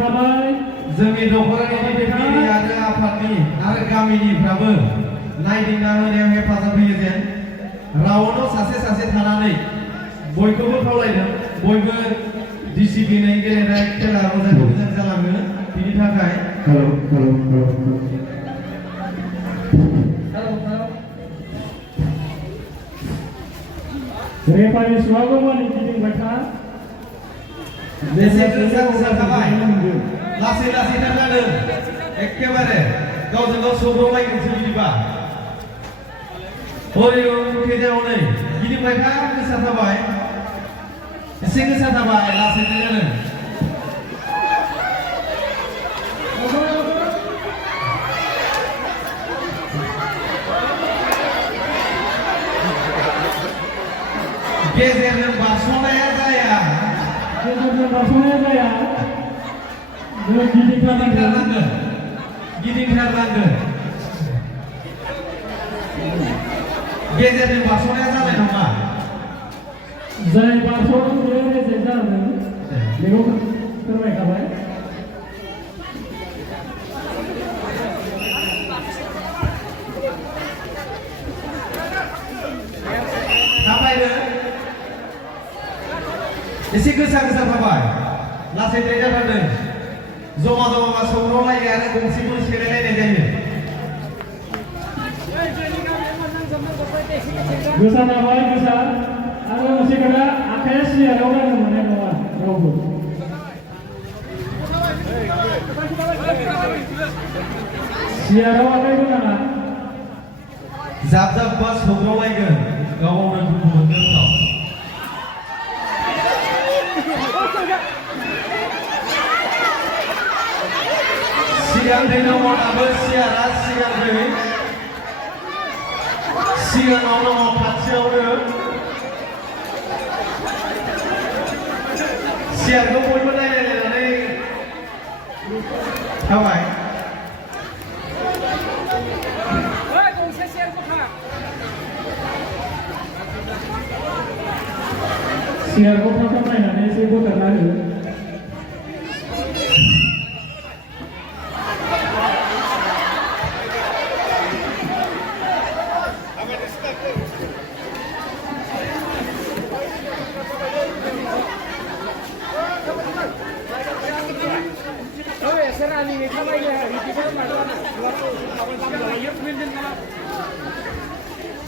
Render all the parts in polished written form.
थाबाय जोंनि नखरारि दैदेनगिरि आरो आफादनि आरो गामिनिफ्राबो नायदिंना होनायाव हेफाजाब होयो जेन रावनो सासे सासे थानानै बयखौबो खावलायदों बयबो डिसिप्लिनै गेलेनाय खेला मोजां जालाङो बिनि थाखाय रेफारि सुवागौ मानि गिदिंबाय था एसे गोसा थाबाय लासै लासै थांनांगौ एखेबारे गावजों गाव सौग्रावलायगोनसो बिदिबा हरि गेजेरावनै गिदिंबाय था गोसा थाबाय एसे गोसा थाबाय लासै थांनांगौ गेजेरजों बारस'नाया जाया गिदिंथारनांगोन गेजेरजों बारस'नाया जानाय नङा जाय बारस'दों बेयो रेजेक्ट जादों बेखौ फोरमायखाबाय थाबायनो एसे गोसा थाबाय लासै जाथारदों जमा जमा सौग्रावलायो आरो गंसेखौ सेलायलायनाय जायो गोसा थाबाय गोसा आरो मोनसे खोथा आखाइया सियाराव नांनो मोननाय नङा रावबो सियाराव आखाइ होनाङा जाब बा सौग्रावलायगोन गाव गावनो दुखु मोनगोन उनाव सिगां दैनावबो सियारा सिगाङाव दङ खाथियावनो सियारखौ बयबो नायलायनानै थाबाय सियारखौ थाब नायनानै एसे बोखारना हो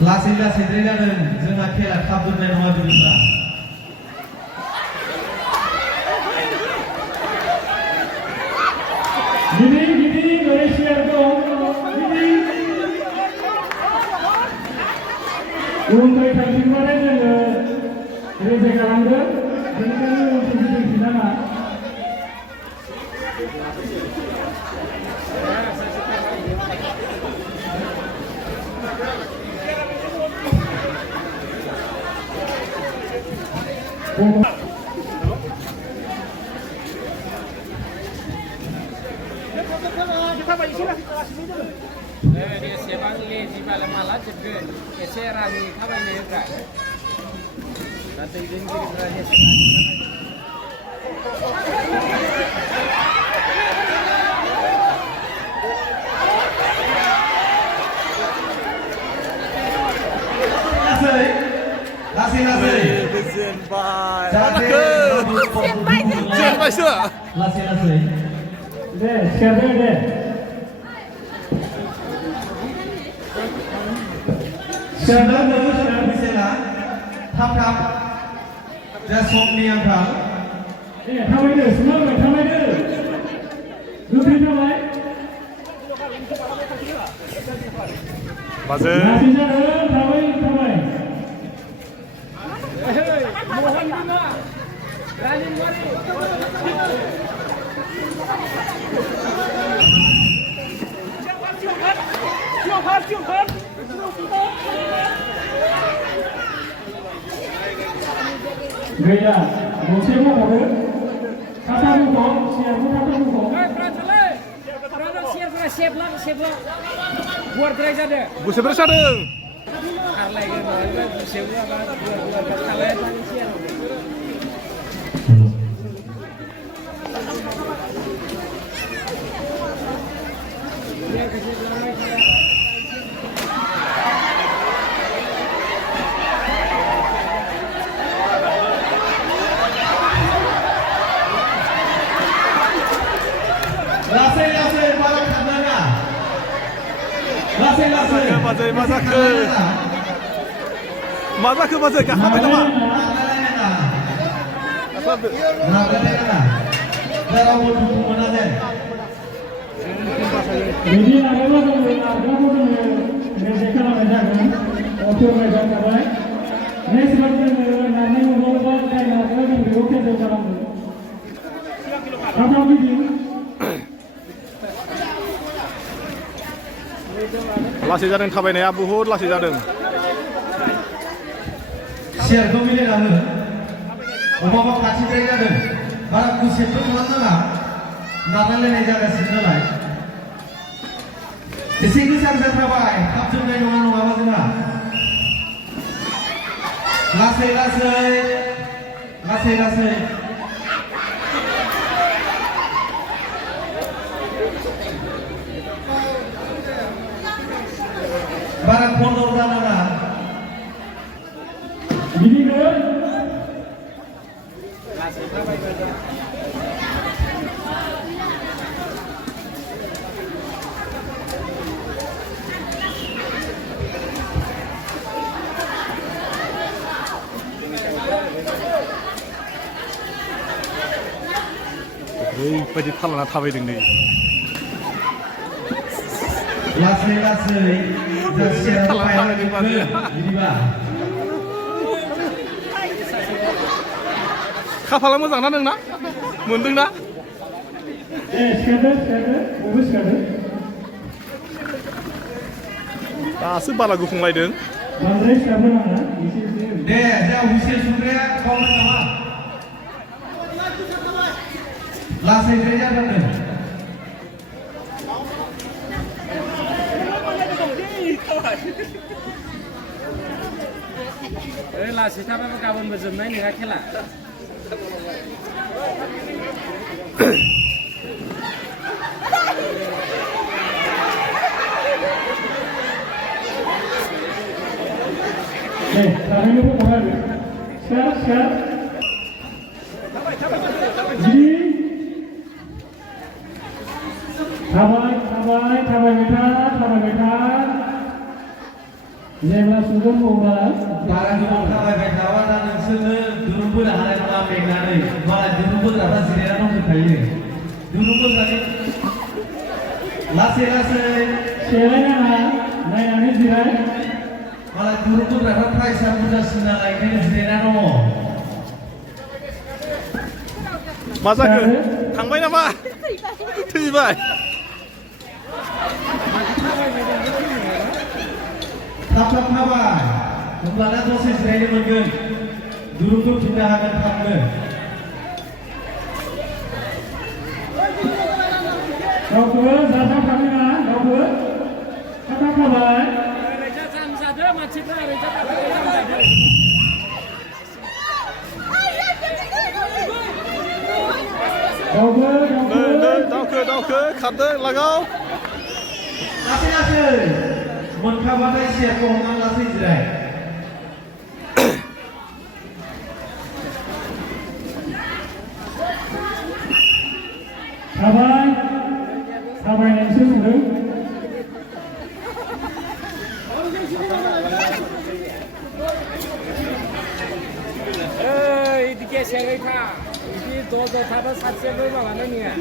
लासै जादों जोंहा खेला थाब जोबनाय नङा बिदिब्ला गिदिं ओरै सियार दं गिदिं उननिफ्राय थांफिनबाथाय जोङो रेजेक्ट खालामगोन बेनिखायनो उनथिं गिदिंफिनाङा Sekarang di malam malam juga, saya rani kawan dia kan. Nanti ini kira-kira Lassay. Lassay. Deh, sekarang deh. Sekarang bisa tap dan somni yang bang. Thamai deh, semua thamai deh. Duduk thamai. Masih. Masih jalan, thamai. Mohon bina, Ranin mari. Cium. Beda, gosip mau apa? Kata buku, siapa kata buku? Siap lah. Buat gereja deh. Gusip bersadeng. Arlai kan, gusipnya apa? Buat kalian siap. बाजै मा जाखो बाजै गाखाबाय नामा बिदि नागाबा जोङो नागाबा जोङो reject खालामनाय जागोन अट'मेटिक जाबाय नेक्स्ट बार जोङो नानि उनावबा जाय नागाबा जों बेखौ केन्सेल खालामगोन खाथाव गिदिं लासै जादों थाबायनाया बुहुद लासै जादों सियारखौ मिलायनाङो अबावबा खाथिद्राय जादों बारा गुसेबबो खालामनाङा नारलायलायनाय जागासिनो नालाय एसे गोसा गोसा थाबाय थाब जोबनाय नङा नङाबा जोंहा लासै लासै बारा खन्दर जानाङा गिदिङो लासै थाबायबाय दं ओरैबायदि थालाना थाबायदों नै लासै बिदिबा खाफाला मोजां ना नोंना मोनदोंना सिखारदो बबे सिखारदो दासो बाला गुफुंलायदों बांद्राय सिखारनो नाङा एसे दे जोंहा हुइसेल सुग्राया बावनो नामा लासैद्राय जाथारदों लासै थाबाबो गाबोनबो जोबनाय नङा खेला थाबैनो बहा आरो सिखार थाबायबाय था जेब्ला सुगोन अब्ला बारा गोबाव थाबायबाय थाबा दा नोंसोरनो दुरुं बोनो हानाय नङा मेंनानै मालाय दुरुं बोग्राफ्रा जिरायना दंजोबखायो दुरुं बोग्रानि लासै सेलायनाङा नायनानै जिराय मालाय दुरुं बोग्राफ्रा प्राइसआ बुरजासिन नालाय ओंखायनो जिरायना दङ मा जाखो थांबाय नामा थैबाय थाब थाबाय होमब्लाना दसे जिरायनो मोनगोन दुरुंखौ फिननो हागोन थाबनो रावखौबो जाथाव थाङा रावबो थाब थाबाय ओरैजा जाम जादो मानसिफ्रा ओरैजा थाबाय जाम जादो दावखो खारदो लागाव लासै मोनखाबाथाय सियारखौ हमनानै लासै जिराय थाबायनायसो नुदों 이렇게 생각하 이게 도도 타다 사체를 말하는 거야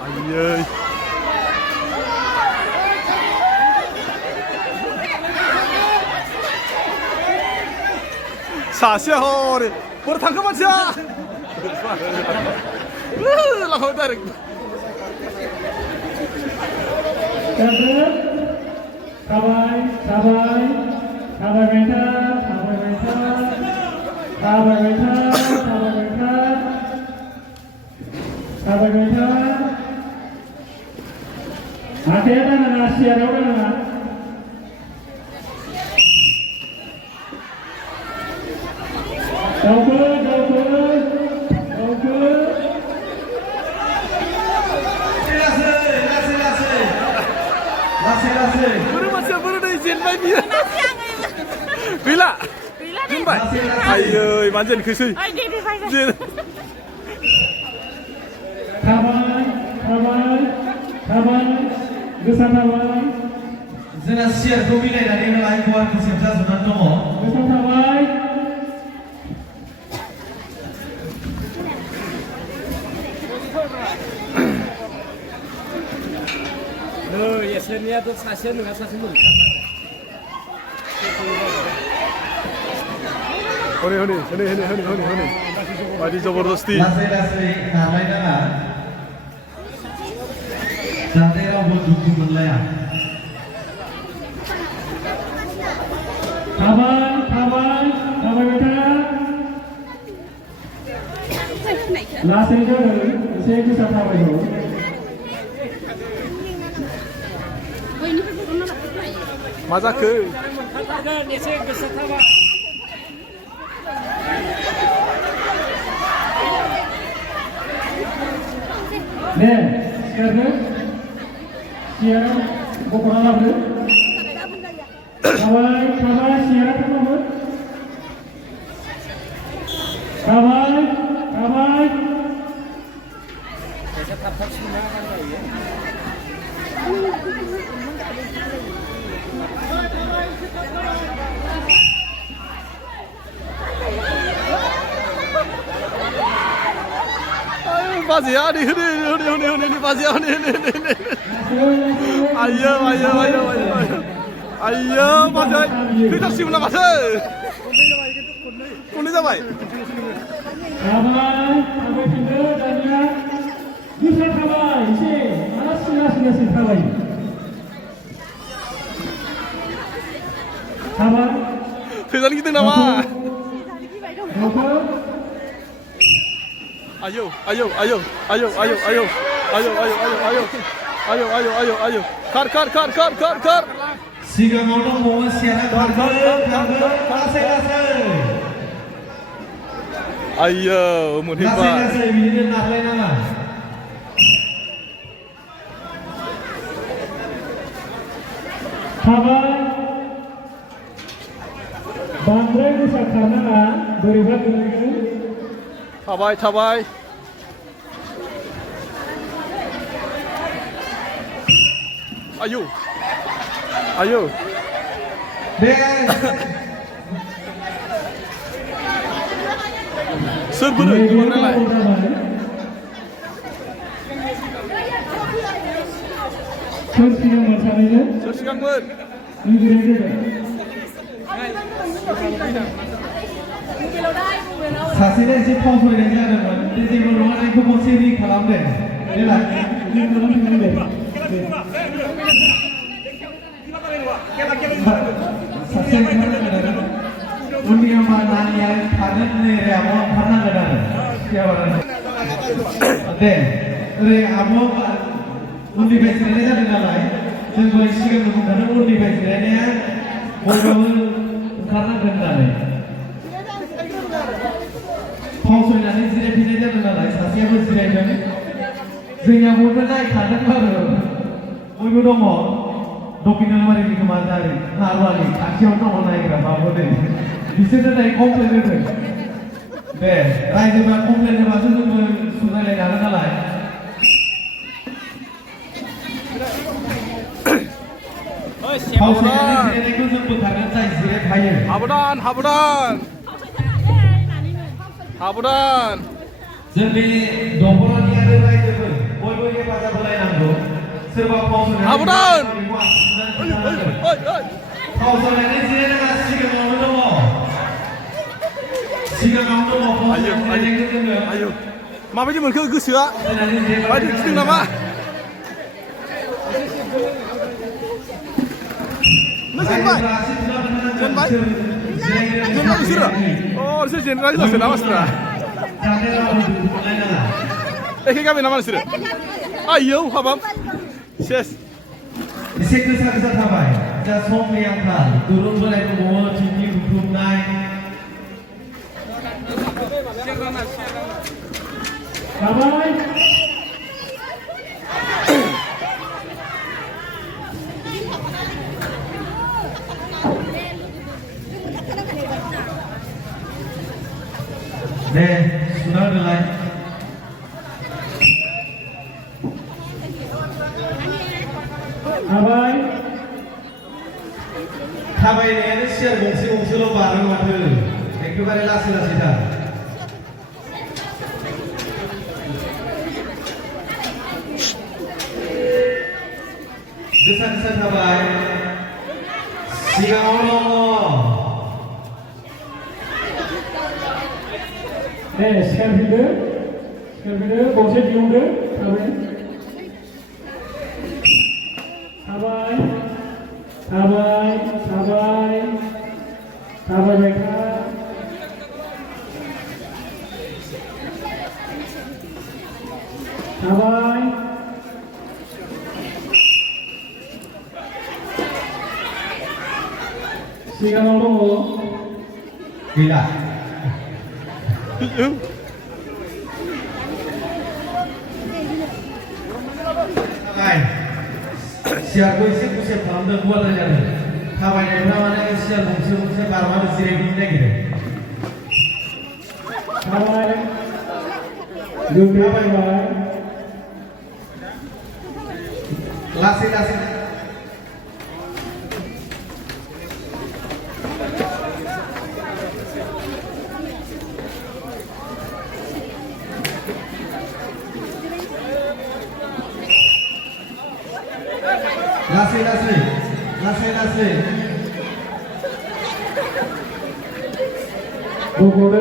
아이예 사시호리 보러 당근 맞자 라고 다른 hati-hati dengan siara orang Baru masih baru dah izin main dia. Bila फोनबाय आयै मानो जेनखोसै जेन थाबाय थाबाय थाबाय गोसा थाबाय जोंना सियारखौ मिलायनानै होनाय गुवारखौ सेबजा जुनानै दङ गोसा थाबाय नै एसेनियाथ' सासे नङा सासे मोनखाथारो हनै हनै हनै हनै हनै हनै हनै बायदि जबरदस्ती लासै लासै नालायनाङा जाहाथे रावबो दुखु मोनलाया थाबाय थाबाय थाबायबाय था लासै जादों एसे गोसा थाबायगौ मा जाखो मोनखाथारगोन एसे गोसा थाबा दे सिखारदो सियाराव बख'ना लाबोदो थाबाय थाबाय सियारा थाबाय थाबाय थाबाय एसे थाब थाब सुना जायो बाजैया नै हनै हनै हनै हनै नै बाजैया हनै हनै हनै आयै आयै आयै आयै आयै बाजै थैथारसिगोन ना माथो खननै जाबाय थाबाय थाबायफिनदो दानिया गोसा थाबाय एसे लासै लासै लासै थाबाय थाबाय थैजानो गिदों नामा दावखो आयौ आयौ आयौ आयौ आयौ आयौ आयौ आयौ आयौ आयौ आयौ आयौ आयौ आयौ खार खार खार खार खार खार सिगाङाव दंबावो सियारा खारगोन खारगोन लासै लासै आयौ लासै मोनहैबाय लासै बिदिनो नारलायनाङा थाबाय बांद्राय गोसा खारनाङा बोरैबा गोलैगोन थाबाय थाबाय आयौ आयौ दे सोर बोरो गोबां नालाय सोर सिगांमोन सानैजों सोर सिगांमोन सासेया एसे फाव फैनाय जादोंमोन बे जेबो नङा बेखौ खनसे रि खालामदों देलाय सासे ओंखारनांगोन उननिया मा नानिया थागोन नै ओरै आब'आ ओंखारनांगोन आरो सिगाङाव दे ओरै आब'आ उननिफ्राय जिरायनाय जादों नालाय जोंबो सिगांनो बुंखादों उननिफ्राय जिरायनाया बयबो ओंखारनांगोन होननानै फावसयनानै जिरायफिननाय जादों नालाय सासेयाबो जिरायदों जोंनिया बयबो नायखादों आरो बयबो दङ दक्षिणमारिनि गोमादारि हारवानि खाथियाव दङ नायग्रा माबादों बिसोरनो दायो कमप्लेन होदों दे रायजोफ्रा कमप्लेन होबासो जोंबो सुनायलायनो हागोन नालाय फावसयनानै जिरायनायखौ जों बोखारगोन जाय जिरायखायो हाबदान हाबदान हाबदान जोंनि दख'रानि आरो रायजोफोर बयबो हेफाजाब होलायनांगौ सोरबा फावसयनानै हाबदान फावसयनानै जिरायनाङा सिगाङावनो दङ सिगाङावनो दङ फावसयनानै जोङो आयौ माबायदि मोनखो गोसोआ बायदि गिदों नामा नों जेनबाय जेनबाय जेनबाय बिसोरो बिसोर जेननानै जाखो ना मानसिफ्रा एखे गामि नामा नोंसोरो आयौ हाबाब सेस एसे गोसा गोसा थाबाय दा समनि आंखाल दुरुं बोराय दंबावो टिभि बुख्रुबनाय थाबाय थाबाय थाबायनायानो सियार गंसे गंसेल' बारो माथो एखेबारे लासै लासैथार गोसा गोसा थाबाय सिगाङाव दङ सिखारफिनदो गंसे दिहुनदो थाबाय थाबायबाय था थाबाय सिगाङाव दङ gila siarku isi kusep खालामदों buat aja nih थाबायनायफ्रा माने सियार गंसे गंसे बारनानै जिरायनो नागिरो थाबाय थाबायबाय लासै लासै lassai Bogor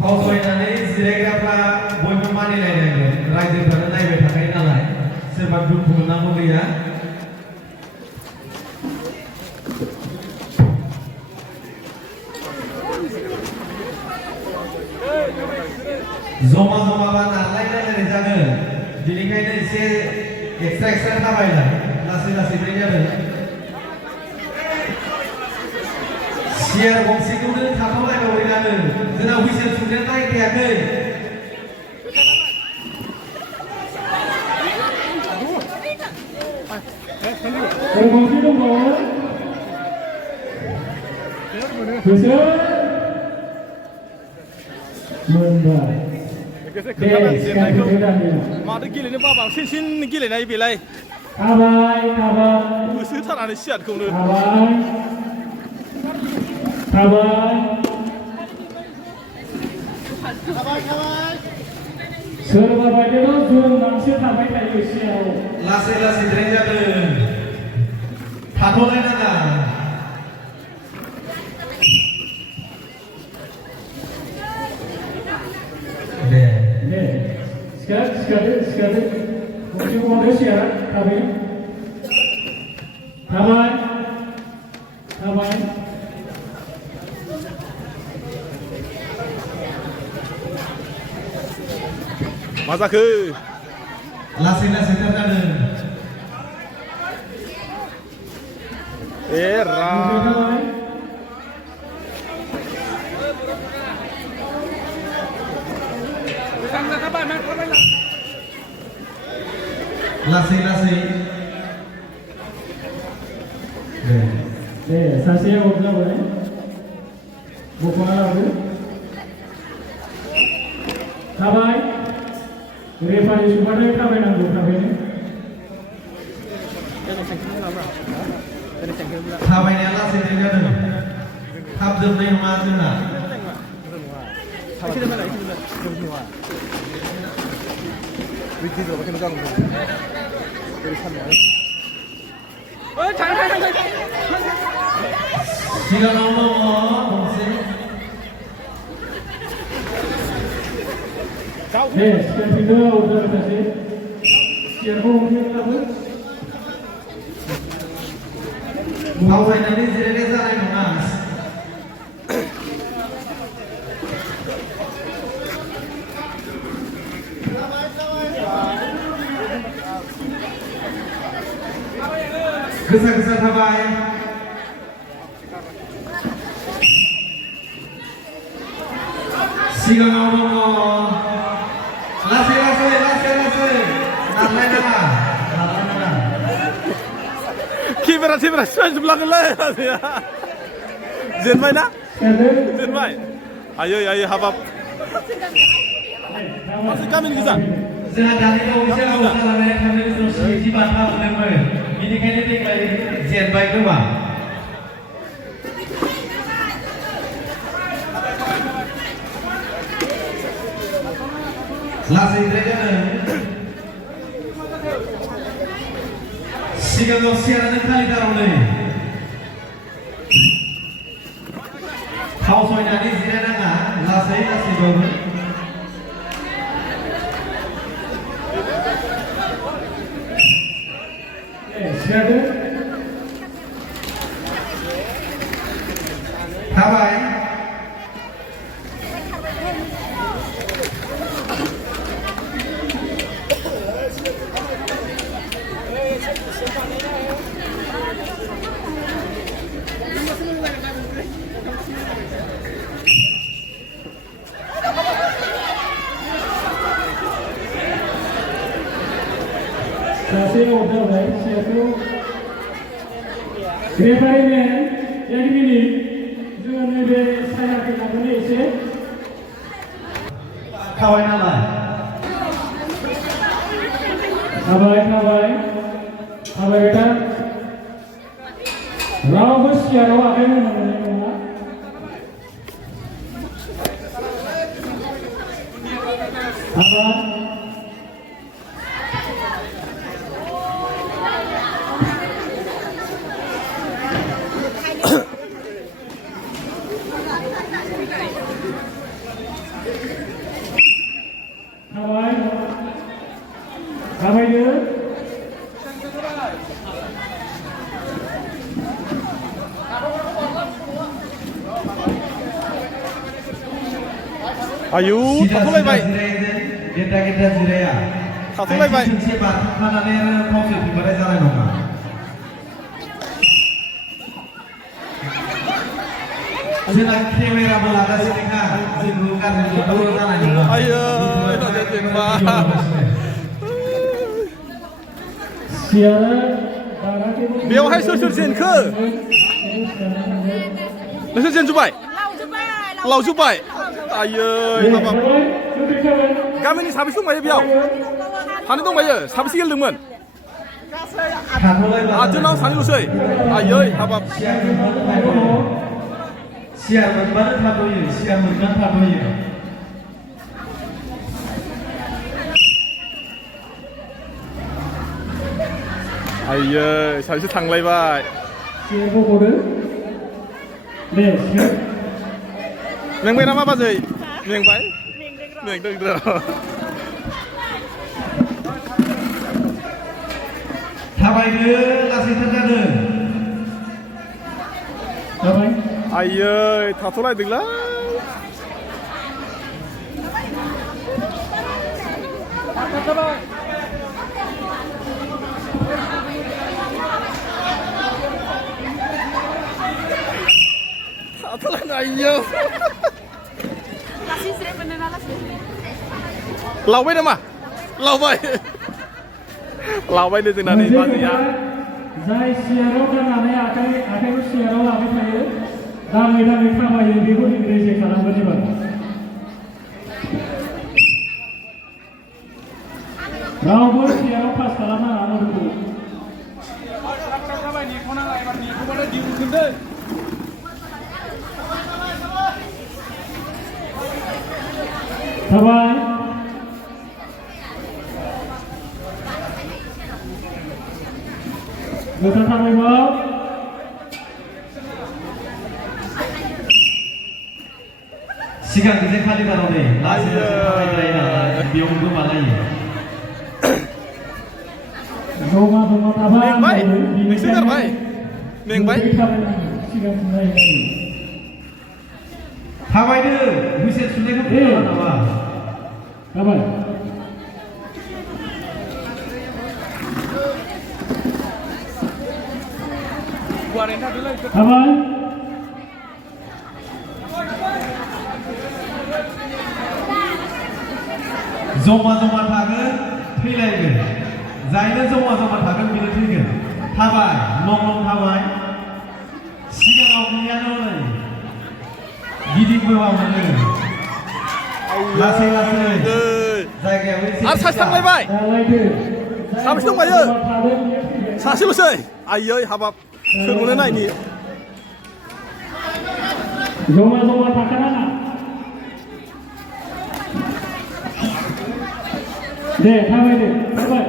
फावसयनानै जिरायग्राफ्रा बयबो मानिलायनांगोन रायजोफ्रानो नायबाय थाखायो नालाय सोरबा दुखु मोननांगौ गैया जमा जमाबा नारलायलायनाय जागोन बेनिखायनो एसे एक्सट्रा थाबायलाय लासै लासै जादों सियार गंसेखौनो थाथ'लायबावैनानो जोंना हुइसेल सुनाया नायखायाखै गंसे दंबावो गोसो मोनबाय माथो गेलेनो बाबा बांसिन गेलेनाय बेलाय थाबाय होसोथारनानै सियारखौनो थाबाय सोरबा बायदियाथ' जोंनासो थाबाय थायो सियाव लासै लासैद्राय जादों थाथ'लायनाङा दे सिखारदो गंसे गंसे सियार थाबाय मा जाखो लासै लासैथार जादों लासै दे सासेया आउट जाबाय बख'ना लाबो थाबाय रेफारि सुबाथाय थाबायनांगौ थाबायनो थाबायनाया लासैद्राय जादों थाब जोबनाय नङा जोंना सिगाङाव दङ गंसे दे सिखारफिनदो आउट जाबाय सासे सियारखौ हमफिनब्लाबो फावसायनानै जिरायनाय जानाय नङा गोसा थाबाय सिगाङाव दङ लासै नारलायनाङा केमेरा सिफायजोबलांगोनलै जेनबाय ना जेनबाय आयै हाबाब मासे गामिनि गोजा जोंहा दानि बावैसो आउट जालांनाय थांनाय बोसोराव 60 बान्था मोनदोंमोन बेनिखायनो देग्लाय जेनबाय खोमा लासैद्राय जादों सिगाङाव सियारानो खालि दारावलै थाव सयनानै जिरायनाङा लासै लासैबाबो थाबाय सासे जाबाय सियाखौ रेफारिमेन 1 मिनिट जोङो नैबे सायनाखौ लानानै एसे थाबाय नालाय थाबाय बेटा रावबो सियाराव आखाइ होनो मोननाय नङा थाबाय थाबायदो आयु थाथ'लायबाय गेद्दा जिराया थाथ'लायबाय मोनसे बारखानानै आरो फावसो फिनबाथाय जानाय नङा जोंना केमेराबो लागासिनोखा जोंबो गाज्रि जानाय नङा आयो जेनेबा सियारा बाराखैबो बेवहाय सोर जेनखो नोंसोर जेनजोब्बाय लावजोब्बाय आयै हाबाब गामिनि साबेसे दंबायो बेयाव सानै दंबायो साबेसे गेलेदोंमोन आदजोनाव सानैल'सै आयै हाबाब सियार मोनबानो थाद'यो सियार मोनबानो थाद'यो आयै साबेसे थांलायबाय सियारखौ गदो दे सियार मेंबाय नामा बाजै मेंबाय मेंदों थाबायनो लासैथार जादों थाबाय आयै थाथ'लायदोंलै थाथ'लायनो आयै लावबाय नामा लावबायनो जोंना नै बाजैया जाय सियाराव गाननानै आखाइखौ सियाराव लाबाय थायो दाङै थाबायो बेखौ जों रेजेक्ट खालामगोन एबार रावबो सियाराव पास खालामनाङा नोंखौ थाबाय गोथा थाबायबाव सिगां गिदिर फालिथाराव नै लासै थाबायद्राय नालाय बेयाव गोमालायो जमा थाबाय मेंबाय नोंसोर गारबाय मेंबाय थाबायदो हुइसेल सुनायखौ खोनाया नामा थाबाय थाबाय जमा थागोन थैलायगोन जायनो जमा थागोन बेनो थैगोन थाबाय लं थाबाय सिगाङाव गैयानो नै गिदिंबोबा मोनो लासै-लासै जायगायाव एसे आरो सासे थांलायबाय साबेसे दंबायो सासेल'सै आयै हाबाब सोरमोननो नायनि जमा थाखानाङा दे थाबायदो थाबाय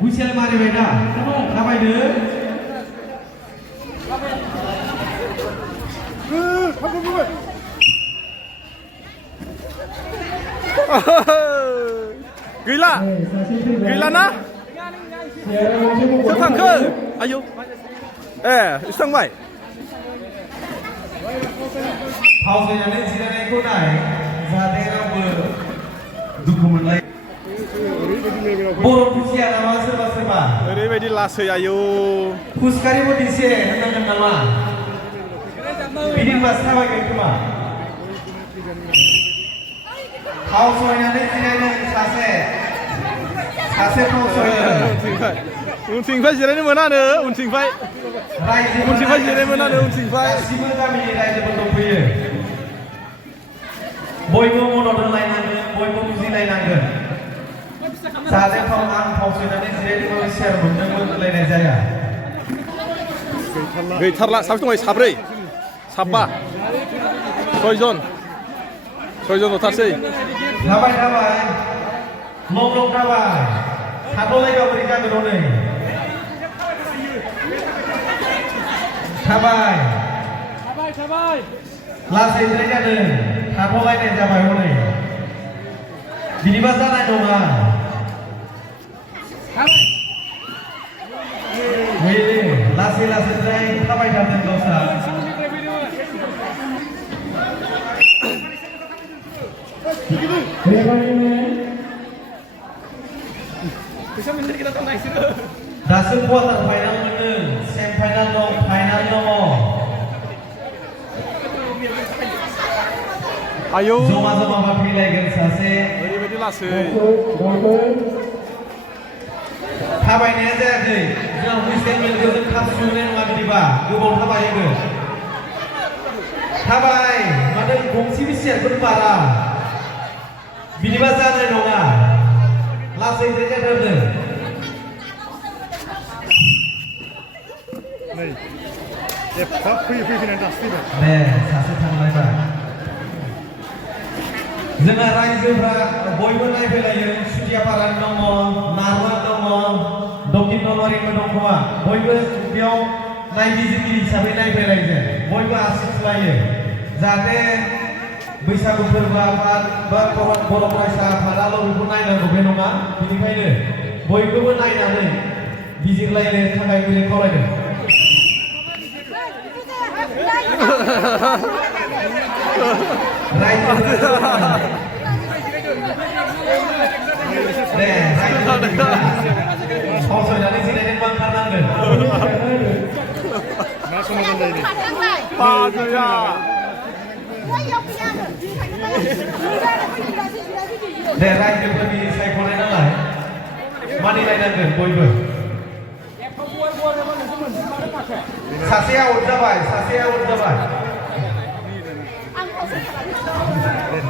हुइसेल मारिबाय दा थाबायदो गैला गैलाना सोर थांखो आयौ ए इसे थांबाय फावसायनानै जिरायनायखौ नाय जाहाथे रावबो दुखु मोनलाय बर' खुसिया नामा सोरबा ओरैबायदि लासै आयौ खुसखारि बदिसे होननांगोन नामा बिदिबासो थाबायगोन खोमा फावसायनानै जिरायदों सासे फावसायदों उनथिंफाय जिरायनो मोनानो उनथिंफाय जिरायनो मोनानो उनथिंफाय गासिबो गामिनि रायजोफोर दंफैयो बयबो मदद होलायनांगोन बयबो बुजिलायनांगोन जाहाथे आं फावसायनानै जिरायदोंबाबो सेयार मोनदोंमोन होनलायनाय जाया गैथारला साबेसे दंबायो साब्रै साबा सयजन ल'थारसै थाबाय लं थाबाय थाद'लायबा बोरै जागोन हनै थाबाय लासैद्राय जादों थाथ'लायनाय जाबाय हनै बिदिबा जानाय नङा लासैद्राय थाबाय थादों गावस्रा दासो क्वार्टार फाइनाल मोनदों सेमि फाइनाल दं फाइनाल दङ आयौ जमा फैलायगोन सासे ओरैबायदि लासै थाबायनाया जायाखै जोंहा हुइसेल मेलखौ जों थाब सुनाय नङा बिदिबा गोबाव थाबायगोन थाबाय माथो गंसे सियारफोर बारा बिदिबा जानाय नङा लासैद्राय जाथारदों दे सासे थांलायबाय जोंना रायजोफ्रा बयबो नायफैलायो सुदियापारानि दङ नारवा दङ दक्षिण नलबारिबो दं खोमा बयबो बेयाव नायबिजिरगिरि हिसाबै नायफैलायो बयबो आसि थुलायो जाहाथे बैसागु फोरबो आफाद बा बर' फरायसा आफादाल' बेखौ नायनांगौ बे नङा बेनिखायनो बयखौबो नायनानै बिजिरलायनो थाखाय गुरै खावलायदों फावसायनानै जिरायनो बांथारनांगोन बाजैया दे रायजोफोरनि सायख'नाय नालाय मानिलायनांगोन बयबो सासेया आउट जाबाय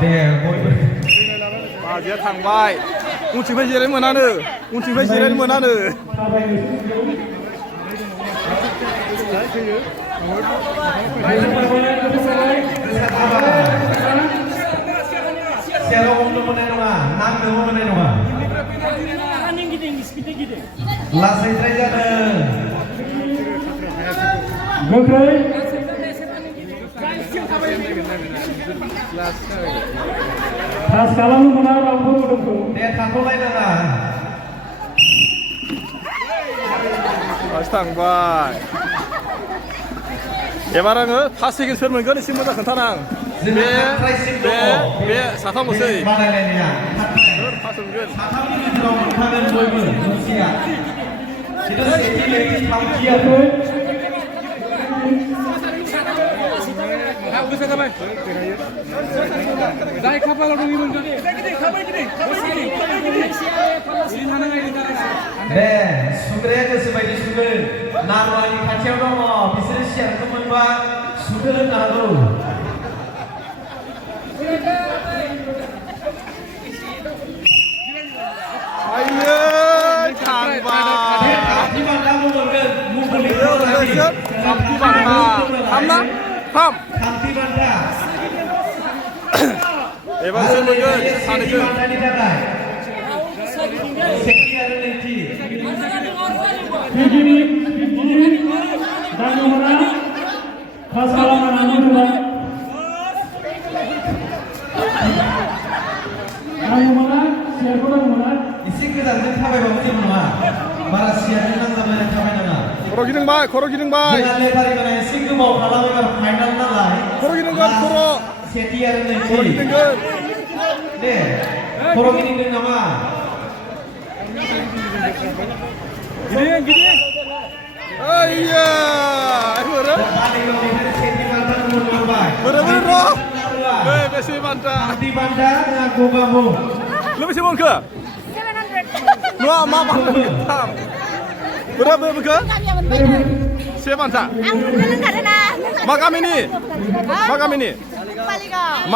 दे बयबो बाजैया थांबाय उनथिंफाय जिरायनो मोनानो सेराव हमनो मोननाय नङा नांनोबो मोननाय नङा लासैद्राय जादों गोख्रै पास खालामनो मोना रावबो मोदोमखौ दे थाथ'लायनाङा थांबाय एबार आङो फार्स्ट सेकेन्ड सोर मोनगोन एसे मोजां खोन्थाना आं बे साथामल'सै बादायलायनाया फार्स्ट मोनगोन साथामनि गेजेराव मोनखागोन बयबो मोनसेया जाय खाफालाव दं मोनगोन दे सुग्राया गोसो बायदि सुगोन नारवानि खाथियाव दङ बिसोरो सियारखौ मोनबा सुगो लोंनो हागौ एबारसो मोनगोन सानैखौ बान्थानि थाखाय सेथि आरो नैथि dan nomor khas halaman nomor 2 dan nomor siapa nomor एसे गोजानजों थाबायबाबो जेबो नङा बारा सियारजों नांजाबलायना थाबायनाङा खर' गिदिंबाय जोंहा लेफारिफोरा एसे गोबाव खालामोबा फाइनाल नालाय खर' गिदिंगोन खर' सेथि आरो नैथि खर' गिदिंगोन दे खर' गिदिंदों नामा गिदिं आइया बोरो बालिगावनिफ्राय सेथि बान्थाखौ मोनबाय बोरो र' बेसे बान्था आदि बान्था जोंहा गगामुं lu bisa ke? 700. Lu mau apa? Berapa ke? Siapa tak? Ang nagkakala na. Makam ini. Paligao.